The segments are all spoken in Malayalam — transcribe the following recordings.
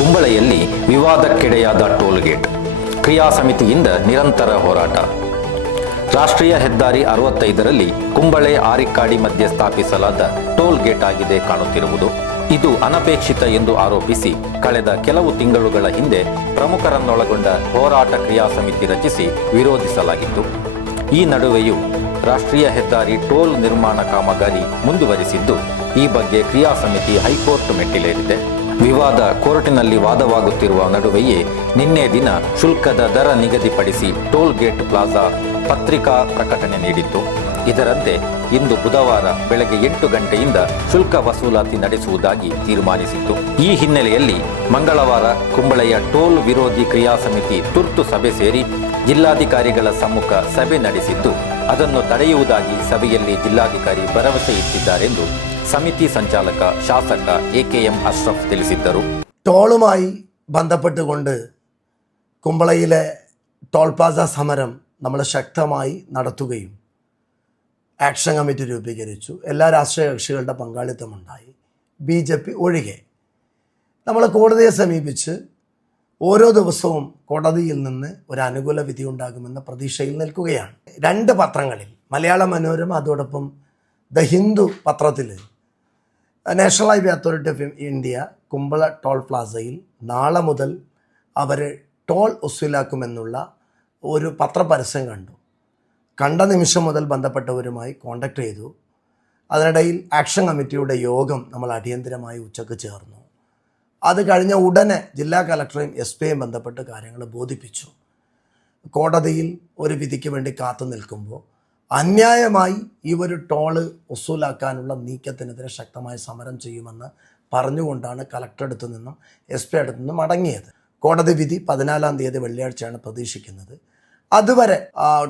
ಕುಂಬಳೆಯಲ್ಲಿ ವಿವಾದಕ್ಕೆಡೆಯಾದ ಟೋಲ್ಗೇಟ್, ಕ್ರಿಯಾ ಸಮಿತಿಯಿಂದ ನಿರಂತರ ಹೋರಾಟ. ರಾಷ್ಟ್ರೀಯ ಹೆದ್ದಾರಿ 65ರಲ್ಲಿ ಕುಂಬಳೆ ಆರಿಕ್ಕಾಡಿ ಮಧ್ಯೆ ಸ್ಥಾಪಿಸಲಾದ ಟೋಲ್ ಗೇಟ್ ಆಗಿದೆ ಕಾಣುತ್ತಿರುವುದು. ಇದು ಅನಪೇಕ್ಷಿತ ಎಂದು ಆರೋಪಿಸಿ ಕಳೆದ ಕೆಲವು ತಿಂಗಳುಗಳ ಹಿಂದೆ ಪ್ರಮುಖರನ್ನೊಳಗೊಂಡ ಹೋರಾಟ ಕ್ರಿಯಾ ಸಮಿತಿ ರಚಿಸಿ ವಿರೋಧಿಸಲಾಗಿತ್ತು. ಈ ನಡುವೆಯೂ ರಾಷ್ಟ್ರೀಯ ಹೆದ್ದಾರಿ ಟೋಲ್ ನಿರ್ಮಾಣ ಕಾಮಗಾರಿ ಮುಂದುವರಿಸಿದ್ದು, ಈ ಬಗ್ಗೆ ಕ್ರಿಯಾ ಸಮಿತಿ ಹೈಕೋರ್ಟ್ ಮೆಟ್ಟಿಲೇರಿದೆ. ವಿವಾದ ಕೋರ್ಟಿನಲ್ಲಿ ವಾದವಾಗುತ್ತಿರುವ ನಡುವೆಯೇ ನಿನ್ನೆ ದಿನ ಶುಲ್ಕದ ದರ ನಿಗದಿಪಡಿಸಿ ಟೋಲ್ ಗೇಟ್ ಪ್ಲಾಜಾ ಪತ್ರಿಕಾ ಪ್ರಕಟಣೆ ನೀಡಿತ್ತು. ಇದರಂತೆ ಇಂದು ಬುಧವಾರ ಬೆಳಗ್ಗೆ 8 ಗಂಟೆಯಿಂದ ಶುಲ್ಕ ವಸೂಲಾತಿ ನಡೆಸುವುದಾಗಿ ತೀರ್ಮಾನಿಸಿತ್ತು. ಈ ಹಿನ್ನೆಲೆಯಲ್ಲಿ ಮಂಗಳವಾರ ಕುಂಬಳೆಯ ಟೋಲ್ ವಿರೋಧಿ ಕ್ರಿಯಾ ಸಮಿತಿ ತುರ್ತು ಸಭೆ ಸೇರಿ ಜಿಲ್ಲಾಧಿಕಾರಿಗಳ ಸಮ್ಮುಖ ಸಭೆ ನಡೆಸಿದ್ದು, ಅದನ್ನು ತಡೆಯುವುದಾಗಿ ಸಭೆಯಲ್ಲಿ ಜಿಲ್ಲಾಧಿಕಾರಿ ಭರವಸೆ ಇಟ್ಟಿದ್ದಾರೆಂದು സമിതി സഞ്ചാലക ശാസക എ.കെ.എം. അഷ്റഫ് ತಿಳಿಸಿದ್ದರು. ടോളുമായി ബന്ധപ്പെട്ടുകൊണ്ട് കുമ്പളയിലെ ടോൾ പ്ലാസ സമരം നമ്മൾ ശക്തമായി നടത്തുകയും ആക്ഷൻ കമ്മിറ്റി രൂപീകരിച്ചു. എല്ലാ രാഷ്ട്രീയ കക്ഷികളുടെ പങ്കാളിത്തമുണ്ടായി, BJP ഒഴികെ. നമ്മൾ കോടതിയെ സമീപിച്ച് ഓരോ ദിവസവും കോടതിയിൽ നിന്ന് ഒരു അനുകൂല വിധി ഉണ്ടാകുമെന്ന പ്രതീക്ഷയിൽ നിൽക്കുകയാണ്. 2 പത്രങ്ങളിൽ, മലയാള മനോരമ അതോടൊപ്പം ദ ഹിന്ദു പത്രത്തിൽ, national highway authority of India Kumbla toll പ്ലാസയിൽ നാളെ മുതൽ അവർ ടോൾ വസൂലാക്കുമെന്നുള്ള ഒരു പത്രപരസ്യം കണ്ട നിമിഷം മുതൽ ബന്ധപ്പെട്ടവരുമായി കോൺടാക്ട് ചെയ്തു. അതിനിടയിൽ ആക്ഷൻ കമ്മിറ്റിയുടെ യോഗം നമ്മൾ അടിയന്തരമായി ഉച്ചയ്ക്ക് ചേർന്നു. അത് കഴിഞ്ഞ ഉടനെ ജില്ലാ കളക്ടറെയും SP-യും ബന്ധപ്പെട്ട് കാര്യങ്ങൾ ബോധിപ്പിച്ചു. കോടതിയിൽ ഒരു വിധിക്ക് വേണ്ടി കാത്തു നിൽക്കുമ്പോൾ അന്യായമായി ഈ ഒരു ടോള് വസൂലാക്കാനുള്ള നീക്കത്തിനെതിരെ ശക്തമായ സമരം ചെയ്യുമെന്ന് പറഞ്ഞുകൊണ്ടാണ് കളക്ടർ അടുത്തു നിന്നും SP അടുത്തു നിന്നും മടങ്ങിയത്. കോടതി വിധി 14-ാം തീയതി വെള്ളിയാഴ്ചയാണ് പ്രതീക്ഷിക്കുന്നത്. അതുവരെ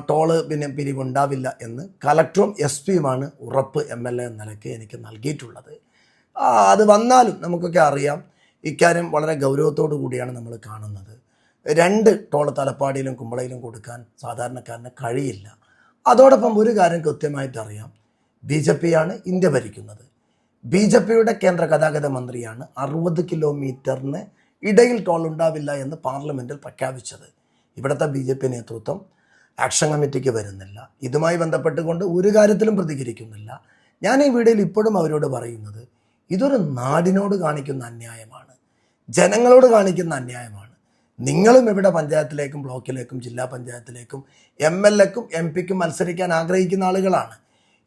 ടോള് പിരിവുണ്ടാവില്ല എന്ന് കളക്ടറും SP-യുമാണ് ഉറപ്പ് MLA എന്ന നിലയ്ക്ക് എനിക്ക് നൽകിയിട്ടുള്ളത്. അത് വന്നാലും നമുക്കൊക്കെ അറിയാം, ഇക്കാര്യം വളരെ ഗൗരവത്തോടു കൂടിയാണ് നമ്മൾ കാണുന്നത്. 2 ടോള് തലപ്പാടിയിലും കുമ്പളയിലും കൊടുക്കാൻ സാധാരണക്കാരന് കഴിയില്ല. അതോടൊപ്പം ഒരു കാര്യം കൃത്യമായിട്ട് അറിയാം, BJP-യാണ് ഇന്ത്യ ഭരിക്കുന്നത്. BJP-യുടെ കേന്ദ്ര ഗതാഗത മന്ത്രിയാണ് 60 കിലോമീറ്ററിന് ഇടയിൽ ടോൾ ഉണ്ടാവില്ല എന്ന് പാർലമെൻറ്റിൽ പ്രഖ്യാപിച്ചത്. ഇവിടുത്തെ BJP നേതൃത്വം ആക്ഷൻ കമ്മിറ്റിക്ക് വരുന്നില്ല. ഇതുമായി ബന്ധപ്പെട്ടുകൊണ്ട് ഒരു കാര്യത്തിലും പ്രതികരിക്കുന്നില്ല. ഞാൻ ഈ വീഡിയോയിൽ ഇപ്പോഴും അവരോട് പറയുന്നത്, ഇതൊരു നാടിനോട് കാണിക്കുന്ന അന്യായമാണ്, ജനങ്ങളോട് കാണിക്കുന്ന അന്യായമാണ്. നിങ്ങളും ഇവിടെ പഞ്ചായത്തിലേക്കും ബ്ലോക്കിലേക്കും ജില്ലാ പഞ്ചായത്തിലേക്കും MLA-ക്കും MP-ക്കും മത്സരിക്കാൻ ആഗ്രഹിക്കുന്ന ആളുകളാണ്.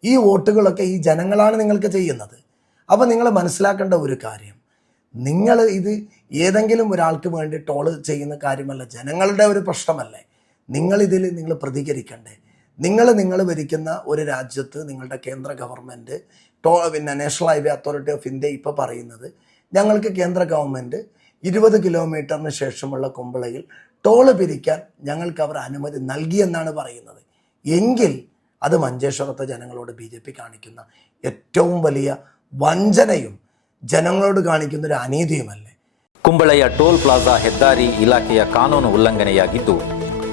ഈ വോട്ടുകളൊക്കെ ഈ ജനങ്ങളാണ് നിങ്ങൾക്ക് ചെയ്യുന്നത്. അപ്പോൾ നിങ്ങൾ മനസ്സിലാക്കേണ്ട ഒരു കാര്യം, നിങ്ങൾ ഇത് ഏതെങ്കിലും ഒരാൾക്ക് വേണ്ടി ടോള് ചെയ്യുന്ന കാര്യമല്ല, ജനങ്ങളുടെ ഒരു പ്രശ്നമല്ലേ. നിങ്ങൾ പ്രതികരിക്കണ്ടേ. നിങ്ങൾ ഭരിക്കുന്ന ഒരു രാജ്യത്ത് നിങ്ങളുടെ കേന്ദ്ര government national highway authority of India ഇപ്പോൾ പറയുന്നത്, ഞങ്ങൾക്ക് കേന്ദ്ര ഗവൺമെൻറ് 20 കിലോമീറ്ററിന് ശേഷമുള്ള കുമ്പളയിൽ ടോള് പിരിക്കാൻ ഞങ്ങൾക്ക് അവർ അനുമതി നൽകിയെന്നാണ് പറയുന്നത്. എങ്കിൽ അത് മഞ്ചേശ്വരത്തെ ജനങ്ങളോട് BJP കാണിക്കുന്ന ഏറ്റവും വലിയ വഞ്ചനയും ജനങ്ങളോട് കാണിക്കുന്ന ഒരു അനീതിയുമല്ലേ. ಕುಂಬಳೆಯ ಟೋಲ್ ಪ್ಲಾಜಾ ಹೆದ್ದಾರಿ ಇಲಾಖೆಯ ಕಾನೂನು ಉಲ್ಲಂಘನೆಯಾಗಿದ್ದು,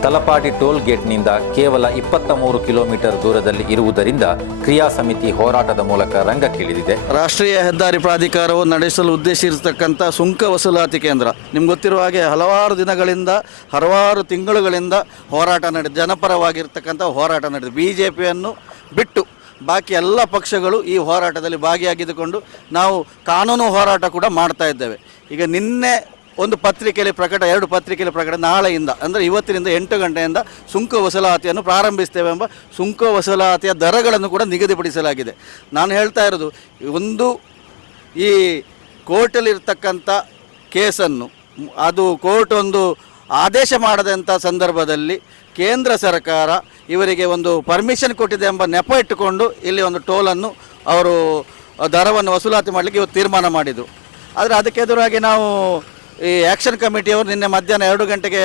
ತಲಪಾಡಿ ಟೋಲ್ ಗೇಟ್ನಿಂದ ಕೇವಲ 23 ಕಿಲೋಮೀಟರ್ ದೂರದಲ್ಲಿ ಇರುವುದರಿಂದ ಕ್ರಿಯಾ ಸಮಿತಿ ಹೋರಾಟದ ಮೂಲಕ ರಂಗಕ್ಕಿಳಿದಿದೆ. ರಾಷ್ಟ್ರೀಯ ಹೆದ್ದಾರಿ ಪ್ರಾಧಿಕಾರವು ನಡೆಸಲು ಉದ್ದೇಶಿಸಿರ್ತಕ್ಕಂಥ ಸುಂಕ ವಸೂಲಾತಿ ಕೇಂದ್ರ, ನಿಮ್ಗೆ ಗೊತ್ತಿರುವ ಹಾಗೆ ಹಲವಾರು ದಿನಗಳಿಂದ, ಹಲವಾರು ತಿಂಗಳುಗಳಿಂದ ಹೋರಾಟ ಜನಪರವಾಗಿರ್ತಕ್ಕಂಥ ಹೋರಾಟ ನಡೆದಿದೆ. BJP-ಯನ್ನು ಬಿಟ್ಟು ಬಾಕಿ ಎಲ್ಲ ಪಕ್ಷಗಳು ಈ ಹೋರಾಟದಲ್ಲಿ ಭಾಗಿಯಾಗಿದ್ದುಕೊಂಡು ನಾವು ಕಾನೂನು ಹೋರಾಟ ಕೂಡ ಮಾಡ್ತಾ ಇದ್ದೇವೆ. ಈಗ ನಿನ್ನೆ ಒಂದು ಪತ್ರಿಕೆಯಲ್ಲಿ ಪ್ರಕಟ, 2 ಪತ್ರಿಕೆಯಲ್ಲಿ ಪ್ರಕಟ, ನಾಳೆಯಿಂದ ಅಂದರೆ ಇವತ್ತಿನಿಂದ 8 ಗಂಟೆಯಿಂದ ಸುಂಕ ವಸೂಲಾತಿಯನ್ನು ಪ್ರಾರಂಭಿಸ್ತೇವೆ ಎಂಬ ಸುಂಕ ವಸೂಲಾತಿಯ ದರಗಳನ್ನು ಕೂಡ ನಿಗದಿಪಡಿಸಲಾಗಿದೆ. ನಾನು ಹೇಳ್ತಾ ಇರೋದು, ಒಂದು ಈ ಕೋರ್ಟಲ್ಲಿರ್ತಕ್ಕಂಥ ಕೇಸನ್ನು ಅದು ಕೋರ್ಟ್ ಒಂದು ಆದೇಶ ಮಾಡದಂಥ ಸಂದರ್ಭದಲ್ಲಿ ಕೇಂದ್ರ ಸರ್ಕಾರ ಇವರಿಗೆ ಒಂದು ಪರ್ಮಿಷನ್ ಕೊಟ್ಟಿದೆ ಎಂಬ ನೆಪ ಇಟ್ಟುಕೊಂಡು ಇಲ್ಲಿ ಒಂದು ಟೋಲನ್ನು ಅವರು ದರವನ್ನು ವಸೂಲಾತಿ ಮಾಡಲಿಕ್ಕೆ ಇವತ್ತು ತೀರ್ಮಾನ ಮಾಡಿದರು. ಆದರೆ ಅದಕ್ಕೆ ಎದುರಾಗಿ ನಾವು ಈ ಆ್ಯಕ್ಷನ್ ಕಮಿಟಿಯವರು ನಿನ್ನೆ ಮಧ್ಯಾಹ್ನ 2 ಗಂಟೆಗೆ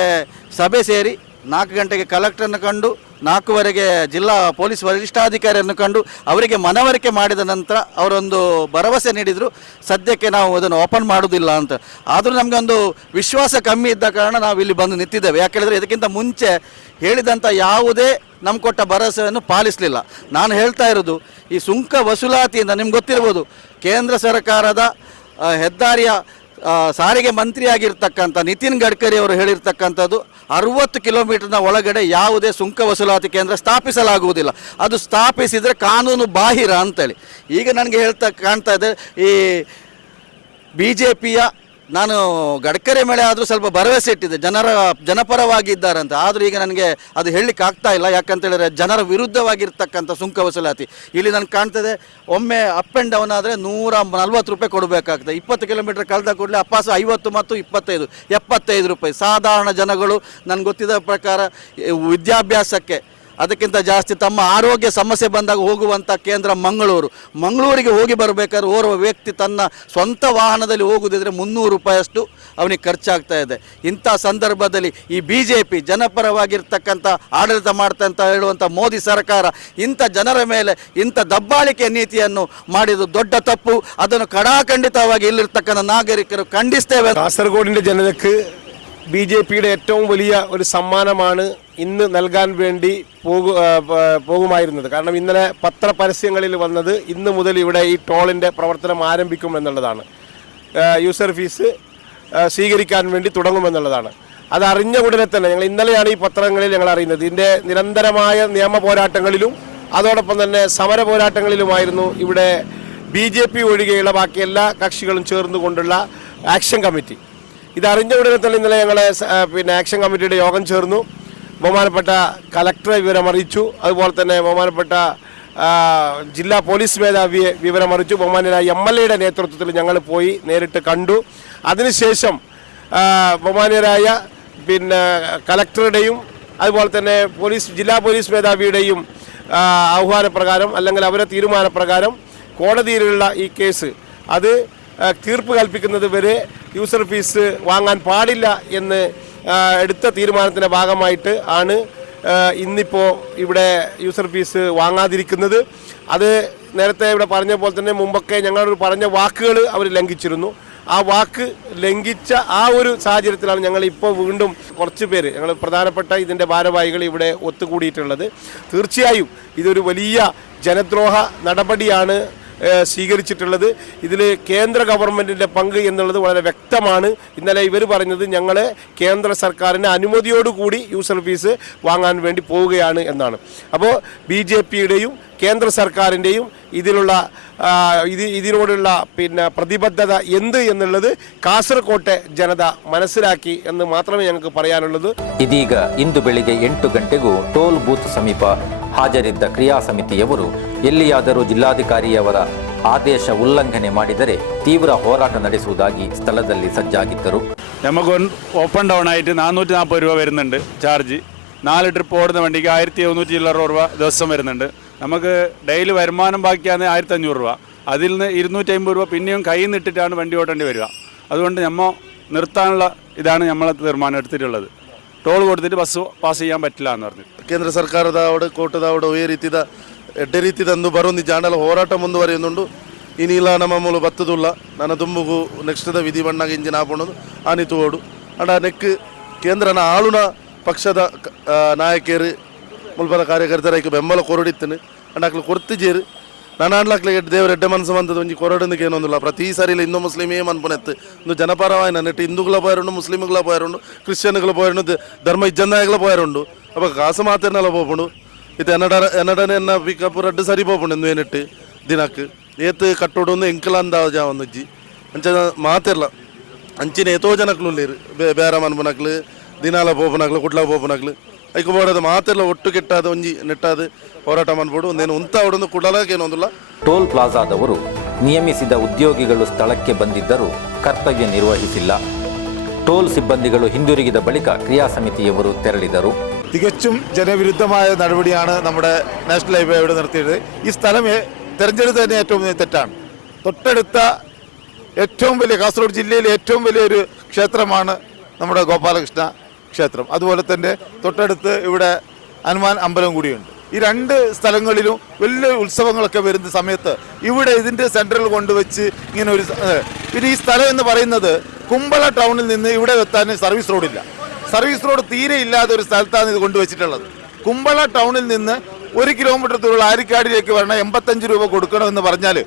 ಸಭೆ ಸೇರಿ 4 ಗಂಟೆಗೆ ಕಲೆಕ್ಟರನ್ನು ಕಂಡು 4ವರೆಗೆ ಜಿಲ್ಲಾ ಪೊಲೀಸ್ ವರಿಷ್ಠಾಧಿಕಾರಿಯನ್ನು ಕಂಡು ಅವರಿಗೆ ಮನವರಿಕೆ ಮಾಡಿದ ನಂತರ ಅವರೊಂದು ಭರವಸೆ ನೀಡಿದರು, ಸದ್ಯಕ್ಕೆ ನಾವು ಅದನ್ನು ಓಪನ್ ಮಾಡೋದಿಲ್ಲ ಅಂತ. ಆದರೂ ನಮಗೆ ಒಂದು ವಿಶ್ವಾಸ ಕಮ್ಮಿ ಇದ್ದ ಕಾರಣ ನಾವು ಇಲ್ಲಿ ಬಂದು ನಿಂತಿದ್ದೇವೆ. ಯಾಕೆಳಿದರೆ ಇದಕ್ಕಿಂತ ಮುಂಚೆ ಹೇಳಿದಂಥ ಯಾವುದೇ ನಮ್ಗೆ ಕೊಟ್ಟ ಭರವಸೆಯನ್ನು ಪಾಲಿಸಲಿಲ್ಲ. ನಾನು ಹೇಳ್ತಾ ಇರೋದು, ಈ ಸುಂಕ ವಸೂಲಾತಿಯಿಂದ ನಿಮ್ಗೆ ಗೊತ್ತಿರ್ಬೋದು, ಕೇಂದ್ರ ಸರ್ಕಾರದ ಹೆದ್ದಾರಿಯ ಸಾರಿಗೆ ಮಂತ್ರಿಯಾಗಿರ್ತಕ್ಕಂಥ ನಿತಿನ್ ಗಡ್ಕರಿ ಅವರು ಹೇಳಿರ್ತಕ್ಕಂಥದ್ದು 60 ಕಿಲೋಮೀಟರ್ನ ಒಳಗಡೆ ಯಾವುದೇ ಸುಂಕ ವಸೂಲಾತಿ ಕೇಂದ್ರ ಸ್ಥಾಪಿಸಲಾಗುವುದಿಲ್ಲ, ಅದು ಸ್ಥಾಪಿಸಿದರೆ ಕಾನೂನು ಬಾಹಿರ ಅಂತೇಳಿ. ಈಗ ನನಗೆ ಕಾಣ್ತಾ ಇದೆ ಈ BJPಯ, ನಾನು ಗಡ್ಕರಿ ಮೇಲೆ ಆದರೂ ಸ್ವಲ್ಪ ಭರವಸೆ ಇಟ್ಟಿದ್ದೆ, ಜನಪರವಾಗಿದ್ದಾರೆ ಅಂತ. ಆದರೂ ಈಗ ನನಗೆ ಅದು ಹೇಳಲಿಕ್ಕೆ ಆಗ್ತಾ ಇಲ್ಲ. ಯಾಕಂತೇಳಿದ್ರೆ ಜನರ ವಿರುದ್ಧವಾಗಿರ್ತಕ್ಕಂಥ ಸುಂಕ ವಸೂಲಾತಿ ಇಲ್ಲಿ ನನಗೆ ಕಾಣ್ತದೆ. ಒಮ್ಮೆ ಅಪ್ ಆ್ಯಂಡ್ ಡೌನ್ ಆದರೆ 140 ರೂಪಾಯಿ ಕೊಡಬೇಕಾಗ್ತದೆ. 20 ಕಿಲೋಮೀಟರ್ ಕಳೆದ ಕೂಡಲೇ ಅಪಾಸ 50 ಮತ್ತು 25 75 ರೂಪಾಯಿ. ಸಾಧಾರಣ ಜನಗಳು ನನಗೆ ಗೊತ್ತಿದ್ದ ಪ್ರಕಾರ ವಿದ್ಯಾಭ್ಯಾಸಕ್ಕೆ ಅದಕ್ಕಿಂತ ಜಾಸ್ತಿ ತಮ್ಮ ಆರೋಗ್ಯ ಸಮಸ್ಯೆ ಬಂದಾಗ ಹೋಗುವಂಥ ಕೇಂದ್ರ ಮಂಗಳೂರಿಗೆ ಹೋಗಿ ಬರಬೇಕಾದ್ರೆ ಓರ್ವ ವ್ಯಕ್ತಿ ತನ್ನ ಸ್ವಂತ ವಾಹನದಲ್ಲಿ ಹೋಗುದಿದ್ರೆ 300 ರೂಪಾಯಿಯಷ್ಟು ಅವನಿಗೆ ಖರ್ಚಾಗ್ತಾ ಇದೆ. ಇಂಥ ಸಂದರ್ಭದಲ್ಲಿ ಈ BJP ಜನಪರವಾಗಿರ್ತಕ್ಕಂಥ ಆಡಳಿತ ಮಾಡ್ತಂತ ಹೇಳುವಂಥ ಮೋದಿ ಸರ್ಕಾರ ಇಂಥ ಜನರ ಮೇಲೆ ಇಂಥ ದಬ್ಬಾಳಿಕೆ ನೀತಿಯನ್ನು ಮಾಡಿದ್ದು ದೊಡ್ಡ ತಪ್ಪು. ಅದನ್ನು ಕಡಾಖಂಡಿತವಾಗಿ ಇಲ್ಲಿರ್ತಕ್ಕಂಥ നാഗരികರು ಖಂಡಿಸ್ತೇವೆ. കാസർഗോഡിൻ്റെ ജനതയ്ക്ക് BJPയുടെ ഏറ്റവും വലിയ ഒരു സമ്മാനമാണ് ഇന്ന് നൽകാൻ വേണ്ടി പോകുമായിരുന്നത്. കാരണം ഇന്നലെ പത്രപരസ്യങ്ങളിൽ വന്നത് ഇന്ന് മുതൽ ഇവിടെ ഈ ടോളിൻ്റെ പ്രവർത്തനം ആരംഭിക്കുമെന്നുള്ളതാണ്. യൂസർ ഫീസ് സ്വീകരിക്കാൻ വേണ്ടി തുടങ്ങുമെന്നുള്ളതാണ്. അത് അറിഞ്ഞ ഉടനെ തന്നെ ഞങ്ങൾ ഇന്നലെയാണ് ഈ പത്രങ്ങളിൽ ഞങ്ങൾ അറിയുന്നത്. ഇതിൻ്റെ നിരന്തരമായ നിയമ പോരാട്ടങ്ങളിലും അതോടൊപ്പം തന്നെ സമര പോരാട്ടങ്ങളിലുമായിരുന്നു ഇവിടെ BJP ഒഴികെയുള്ള ബാക്കി എല്ലാ കക്ഷികളും ചേർന്നുകൊണ്ടുള്ള ആക്ഷൻ കമ്മിറ്റി. ഇതറിഞ്ഞ ഉടനെ തന്നെ ഇന്നലെ ഞങ്ങൾ ആക്ഷൻ കമ്മിറ്റിയുടെ യോഗം ചേർന്നു. ബഹുമാനപ്പെട്ട കലക്ടറെ വിവരമറിയിച്ചു. അതുപോലെ തന്നെ ബഹുമാനപ്പെട്ട ജില്ലാ പോലീസ് മേധാവിയെ വിവരമറിയിച്ചു. ബഹുമാനരായ MLAയുടെ നേതൃത്വത്തിൽ ഞങ്ങൾ പോയി നേരിട്ട് കണ്ടു. അതിനുശേഷം ബഹുമാനരായ കലക്ടറുടെയും അതുപോലെ തന്നെ ജില്ലാ പോലീസ് മേധാവിയുടെയും ആഹ്വാനപ്രകാരം അല്ലെങ്കിൽ അവരുടെ തീരുമാനപ്രകാരം കോടതിയിലുള്ള ഈ കേസ് അത് തീർപ്പ് കൽപ്പിക്കുന്നത് വരെ യൂസർ ഫീസ് വാങ്ങാൻ പാടില്ല എന്ന് എടുത്ത തീരുമാനത്തിൻ്റെ ഭാഗമായിട്ട് ആണ് ഇന്നിപ്പോൾ ഇവിടെ യൂസർ ഫീസ് വാങ്ങാതിരിക്കുന്നത്. അത് നേരത്തെ ഇവിടെ പറഞ്ഞ പോലെ തന്നെ മുമ്പൊക്കെ ഞങ്ങൾ പറഞ്ഞ വാക്കുകൾ അവർ ലംഘിച്ചിരുന്നു. ആ വാക്ക് ലംഘിച്ച ആ ഒരു സാഹചര്യത്തിലാണ് ഞങ്ങൾ ഇപ്പോൾ വീണ്ടും കുറച്ച് പേര് ഞങ്ങൾ പ്രധാനപ്പെട്ട ഇതിൻ്റെ ഭാരവാഹികൾ ഇവിടെ ഒത്തുകൂടിയിട്ടുള്ളത്. തീർച്ചയായും ഇതൊരു വലിയ ജനദ്രോഹ നടപടിയാണ് സ്വീകരിച്ചിട്ടുള്ളത്. ഇതിൽ കേന്ദ്ര ഗവൺമെൻറ്റിൻ്റെ പങ്ക് എന്നുള്ളത് വളരെ വ്യക്തമാണ്. ഇന്നലെ ഇവർ പറഞ്ഞത് ഞങ്ങൾ കേന്ദ്ര സർക്കാരിൻ്റെ അനുമതിയോടുകൂടി യൂസർ ഫീസ് വാങ്ങാൻ വേണ്ടി പോവുകയാണ് എന്നാണ്. അപ്പോൾ BJPയുടെയും കേന്ദ്ര സർക്കാരിൻ്റെയും ഇതിനോടുള്ള പ്രതിബദ്ധത എന്ത് എന്നുള്ളത് കാസർകോട്ടെ ജനത മനസ്സിലാക്കി എന്ന് മാത്രമേ ഞങ്ങൾക്ക് പറയാനുള്ളത്. ಇದೀಗ ಇಂದು ಬೆಳಿಗ್ಗೆ 8 ಗಂಟೆಗೂ ಟೋಲ್ ಬೂತ್ ಸಮೀಪ ಹಾಜರಿದ್ದ ಕ್ರಿಯಾ ಸಮಿತಿಯವರು ಎಲ್ಲಿಯಾದರೂ ಜಿಲ್ಲಾಧಿಕಾರಿಯವರ ಆದೇಶ ಉಲ್ಲಂಘನೆ ಮಾಡಿದರೆ ತೀವ್ರ ಹೋರಾಟ ನಡೆಸುವುದಾಗಿ ಸ್ಥಳದಲ್ಲಿ ಸಜ್ಜಾಗಿದ್ದರು. നമുക്കൊന്ന് ഓപ്പൺ ഡൗൺ ആയിട്ട് 440 രൂപ വരുന്നുണ്ട് ചാർജ്. 4 ട്രിപ്പ് ഓടുന്ന വണ്ടിക്ക് 1700 രൂപ ദിവസം വരുന്നുണ്ട്. നമുക്ക് ഡെയിലി വരുമാനം ബാക്കിയാണ് 1500 രൂപ. അതിൽ നിന്ന് 250 രൂപ പിന്നെയും കയ്യിൽ നിന്നിട്ടാണ് വണ്ടി ഓടേണ്ടി വരിക. അതുകൊണ്ട് നമ്മൾ നിർത്താനുള്ള ഇതാണ് നമ്മൾ തീരുമാനം എടുത്തിട്ടുള്ളത്. ಟೋಲ್ ಕೊಡ್ತಿದ್ದು ಬಸ್ಸು ಪಾಸ್ ചെയ്യാൻ ಪಟ್ಟಿಲ್ಲ ಅಂತ പറഞ്ഞു. ಕೇಂದ್ರ ಸರ್ಕಾರದ ಕೋಟದ ಒಯ್ಯ ರೀತಿದ ಎಡ್ಡೆ ರೀತಿದಂದು ಬರೋಂದು ಜಾಂಡಲ ಹೋರಾಟ ಮುಂದುವರಿಯುന്നുണ്ട്. ಇನಿಲ್ಲ ನಮ್ಮ ಮೂಲ ಬತ್ತದಿಲ್ಲ ನನ್ನ ತುಂಬುಗು ನೆಕ್ಸ್ಟ್ದ ವಿಧಿ ಬಣ್ಣಾಗ ಇಂಜಿನ ಹಾಕೊಂಡು ಆನಿತು ಓಡು ಅಂಡ ನೆಕ್ ಕೇಂದ್ರನ ಆಳುನ ಪಕ್ಷದ ನಾಯಕರು ಮುಲ್ಪದ ಕಾರ್ಯಕರ್ತರಕ್ಕೆ ಬೆಂಬಲ ಕೊರಡಿತ್ತನು ಅಂಡ ಅಕ್ಲು ಕೊರ್ತಿಜೇರು ನಾನಾಡ್ಲಾಕ್ಲಿಗೆ ದೇವ್ರ ಎಡ್ಡೆ ಮನಸ್ಸು ಬಂದದ್ದು ಒಂಜಿ ಕೊರಡಂದಕ್ಕೆ ಏನೊಂದಿಲ್ಲ. ಪ್ರತಿ ಸಾರಿ ಹಿಂದೂ ಮುಸ್ಲಿಮೇ ಮನ್ಪನೆತ್ತು ಒಂದು ಜನಪರವಾಗಿ ನೆಟ್ಟು ಹಿಂದೂಗಳ പോയാറുണ്ട്, മുസ്ലിമുകളെ പോയാറുണ്ട്, ക്രിസ്ത്യാനികൾ പോയാറുണ്ട്, ധർമ്മ ഇജ്ജന്നായകളെ പോയാറുണ്ട്. അപ്പോൾ കാസು ಮಾತೇನಲ್ಲ പോപ്പുണ്ട് ಇದು ಎನ್ನಡನೆ ಎನ್ನ ಪಿಕಪ್ ರಡ್ಡು ಸರಿ പോപ്പുണ്ട് ಎಂದು ಏನಿಟ್ಟು ದಿನಕ್ಕೆ ಏತು ಕಟ್ಟೋಡು ಒಂದು ಎಂಕಲ ಅಂದಾಜ ಒಂದಜ್ಜಿ ಅಂಚ ಮಾತಿರಲ್ಲ ಅಂಚಿನ ಎತೋ ಜನಕ್ಲು ಇಲ್ಲೇರು ಬೇರೆ ಮನ್ಪನಕ್ಲು ದಿನಾಲ ಪೋಪನಕ್ಲು ಕುಟ್ಲ ಪೋಪನಕ್ಲು ಐಕು ಬೋಡದು ಮಾತಿರಲ್ಲ ಒಟ್ಟು ಕೆಟ್ಟಾದ ಒಂಜಿ ನೆಟ್ಟಾದ ಹೋರಾಟ ಮಾಡ್ಬೋದು ಒಂದೇನು ಉಂತ ಅವಡೊಂದು ಕುಡಲಕ್ಕೇನೊಂದಿಲ್ಲ. ಟೋಲ್ ಪ್ಲಾಜಾದವರು ನಿಯಮಿಸಿದ ಉದ್ಯೋಗಿಗಳು ಸ್ಥಳಕ್ಕೆ ಬಂದಿದ್ದರೂ ಕರ್ತವ್ಯ ನಿರ್ವಹಿಸಿಲ್ಲ. ടോൾ സിಬ್ಬന്ദികൾ ಹಿಂದಿರುಗಿದ ಬಳಿಕ ക്രിയാ സമിതിಯವರು ತೆರಳಿದರು. തികച്ചും ജനവിരുദ്ധമായ നടപടിയാണ് നമ്മുടെ നാഷണൽ ഹൈവേ ഇവിടെ നിർത്തിയത്. ഈ സ്ഥലം തിരഞ്ഞെടുത്ത് തന്നെ ഏറ്റവും തെറ്റാണ്. തൊട്ടടുത്ത ഏറ്റവും വലിയ കാസർഗോഡ് ജില്ലയിലെ ഏറ്റവും വലിയൊരു ക്ഷേത്രമാണ് നമ്മുടെ ഗോപാലകൃഷ്ണ ക്ഷേത്രം. അതുപോലെ തന്നെ തൊട്ടടുത്ത് ഇവിടെ ഹനുമാൻ അമ്പലം കൂടിയുണ്ട്. ഈ രണ്ട് സ്ഥലങ്ങളിലും വലിയ ഉത്സവങ്ങളൊക്കെ വരുന്ന സമയത്ത് ഇവിടെ ഇതിൻ്റെ സെൻട്രൽ കൊണ്ടുവച്ച് ഇങ്ങനെ ഒരു പിന്നെ ഈ സ്ഥലം എന്ന് പറയുന്നത് കുമ്പള ടൗണിൽ നിന്ന് ഇവിടെ എത്താൻ സർവീസ് റോഡില്ല. സർവീസ് റോഡ് തീരെ ഇല്ലാത്ത ഒരു സ്ഥലത്താണ് ഇത് കൊണ്ടുവച്ചിട്ടുള്ളത്. കുമ്പള ടൗണിൽ നിന്ന് 1 കിലോമീറ്റർ ദൂരമുള്ള ആരിക്കാടിലേക്ക് വരണം, 85 രൂപ കൊടുക്കണമെന്ന് പറഞ്ഞാൽ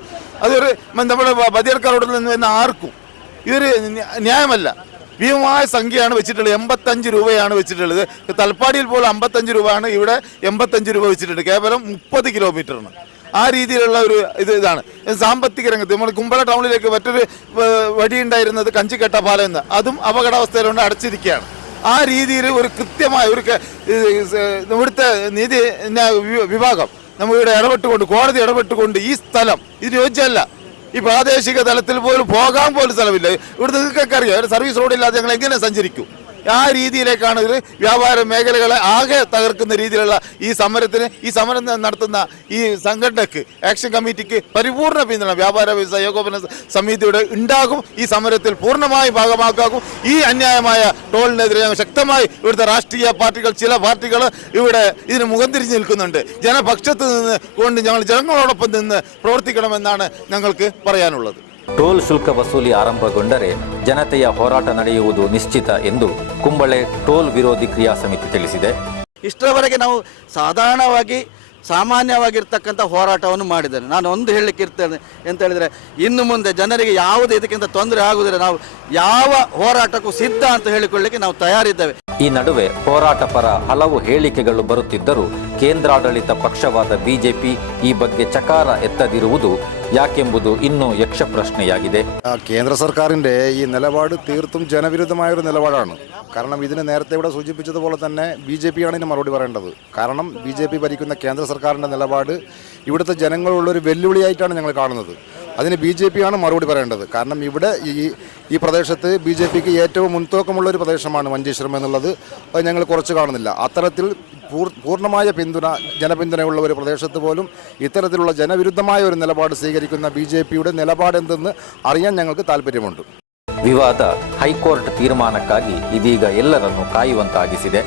അതൊരു നമ്മുടെ ബദിയർക്കാർ റോഡിൽ നിന്ന് ആർക്കും ഇതൊരു ന്യായമല്ല. ഭീമമായ സംഖ്യയാണ് വെച്ചിട്ടുള്ളത്. 85 രൂപയാണ് വെച്ചിട്ടുള്ളത്. തലപ്പാടിയിൽ പോലും 55 രൂപയാണ്, ഇവിടെ 85 രൂപ വെച്ചിട്ടുണ്ട്, കേവലം 30 കിലോമീറ്ററിന്. ആ രീതിയിലുള്ള ഒരു ഇതാണ് സാമ്പത്തിക രംഗത്ത്. നമ്മൾ കുമ്പള ടൗണിലേക്ക് മറ്റൊരു വഴിയുണ്ടായിരുന്നത് കഞ്ചിക്കട്ട പാലം എന്ന്, അതും അപകടാവസ്ഥയിലുണ്ട്, അടച്ചിരിക്കുകയാണ്. ആ രീതിയിൽ ഒരു കൃത്യമായ ഒരു ഇവിടുത്തെ നീതി വിഭാഗം നമ്മളിവിടെ ഇടപെട്ടുകൊണ്ട്, കോടതി ഇടപെട്ടുകൊണ്ട് ഈ സ്ഥലം ഇതിന് യോജിച്ചല്ല. ഈ പ്രാദേശിക തലത്തിൽ പോലും പോകാൻ പോലും സ്ഥലമില്ല. ഇവിടെ നിങ്ങൾക്കൊക്കെ അറിയാം, ഒരു സർവീസ് റോഡില്ലാതെ ഞങ്ങൾ എങ്ങനെ സഞ്ചരിക്കും? ആ രീതിയിലേക്കാണ് ഇത് വ്യാപാര മേഖലകളെ ആകെ തകർക്കുന്ന രീതിയിലുള്ള ഈ സമരം നടത്തുന്ന ഈ സംഘടനയ്ക്ക്, ആക്ഷൻ കമ്മിറ്റിക്ക് പരിപൂർണ്ണ പിന്തുണ വ്യാപാര വ്യവസായ ഏകോപന സമിതിയുടെ ഉണ്ടാകും. ഈ സമരത്തിൽ പൂർണ്ണമായി ഭാഗമാക്കാക്കും. ഈ അന്യായമായ ടോളിനെതിരെ ഞങ്ങൾ ശക്തമായി ഇവിടുത്തെ രാഷ്ട്രീയ പാർട്ടികൾ, ചില പാർട്ടികൾ ഇവിടെ ഇതിന് മുഖം തിരിഞ്ഞു നിൽക്കുന്നുണ്ട്. ജനപക്ഷത്ത് നിന്ന് കൊണ്ട് ഞങ്ങൾ ജനങ്ങളോടൊപ്പം നിന്ന് പ്രവർത്തിക്കണമെന്നാണ് ഞങ്ങൾക്ക് പറയാനുള്ളത്. ಟೋಲ್ ಶುಲ್ಕ ವಸೂಲಿ ಆರಂಭಗೊಂಡರೆ ಜನತೆಯ ಹೋರಾಟ ನಡೆಯುವುದು ನಿಶ್ಚಿತ ಎಂದು ಕುಂಬಳೆ ಟೋಲ್ ವಿರೋಧಿ ಕ್ರಿಯಾ ಸಮಿತಿ ತಿಳಿಸಿದೆ. ಇಷ್ಟರವರೆಗೆ ನಾವು ಸಾಮಾನ್ಯವಾಗಿರ್ತಕ್ಕಂಥ ಹೋರಾಟವನ್ನು ಮಾಡಿದ್ದೇನೆ. ನಾನು ಒಂದು ಹೇಳಲಿಕ್ಕೆ ಇರ್ತೇನೆ ಅಂತ ಹೇಳಿದರೆ, ಇನ್ನು ಮುಂದೆ ಜನರಿಗೆ ಯಾವುದೇ ಇದಕ್ಕಿಂತ ತೊಂದರೆ ಆಗುವುದಿಲ್ಲ, ನಾವು ಯಾವ ಹೋರಾಟಕ್ಕೂ ಸಿದ್ಧ ಅಂತ ಹೇಳಿಕೊಳ್ಳಿಕ್ಕೆ ನಾವು ತಯಾರಿದ್ದೇವೆ. ಈ ನಡುವೆ ಹೋರಾಟ ಪರ ಹಲವು ಹೇಳಿಕೆಗಳು ಬರುತ್ತಿದ್ದರೂ ಕೇಂದ್ರಾಡಳಿತ ಪಕ್ಷವಾದ ಬಿಜೆಪಿ ಈ ಬಗ್ಗೆ ಚಕಾರ ಎತ್ತದಿರುವುದು ಯಾಕೆಂಬುದು ಇನ್ನೂ ಯಕ್ಷ പ്രശ്നയാಗಿದೆ. കേന്ദ്ര സർക്കാരിൻ്റെ ഈ നിലപാട് തീർത്തും ജനവിരുദ്ധമായൊരു നിലപാടാണ്. കാരണം ഇതിന് നേരത്തെ ഇവിടെ സൂചിപ്പിച്ചതുപോലെ തന്നെ BJP ആണ് ഇതിന് മറുപടി പറയേണ്ടത്. കാരണം BJP ഭരിക്കുന്ന കേന്ദ്ര സർക്കാരിൻ്റെ നിലപാട് ഇവിടുത്തെ ജനങ്ങളുള്ളൊരു വെല്ലുവിളിയായിട്ടാണ് ഞങ്ങൾ കാണുന്നത്. അതിന് BJP ആണ് മറുപടി പറയേണ്ടത്. കാരണം ഇവിടെ ഈ പ്രദേശത്ത് BJPക്ക് ഏറ്റവും മുൻതൂക്കമുള്ളൊരു പ്രദേശമാണ് മഞ്ചേശ്വരം എന്നുള്ളത് ഞങ്ങൾ കുറച്ച് കാണുന്നില്ല. അത്തരത്തിൽ പൂർണ്ണമായ ജനപിന്തുണയുള്ള ഒരു പ്രദേശത്ത് പോലും ഇത്തരത്തിലുള്ള ജനവിരുദ്ധമായ ഒരു നിലപാട് സ്വീകരിക്കുന്ന BJPയുടെ നിലപാടെന്തെന്ന് അറിയാൻ ഞങ്ങൾക്ക് താല്പര്യമുണ്ട്. ವಿವಾದ ಹೈಕೋರ್ಟ್ ತೀರ್ಮಾನಕ್ಕಾಗಿ ಇದೀಗ ಎಲ್ಲರನ್ನೂ ಕಾಯುವಂತಾಗಿಸಿದೆ.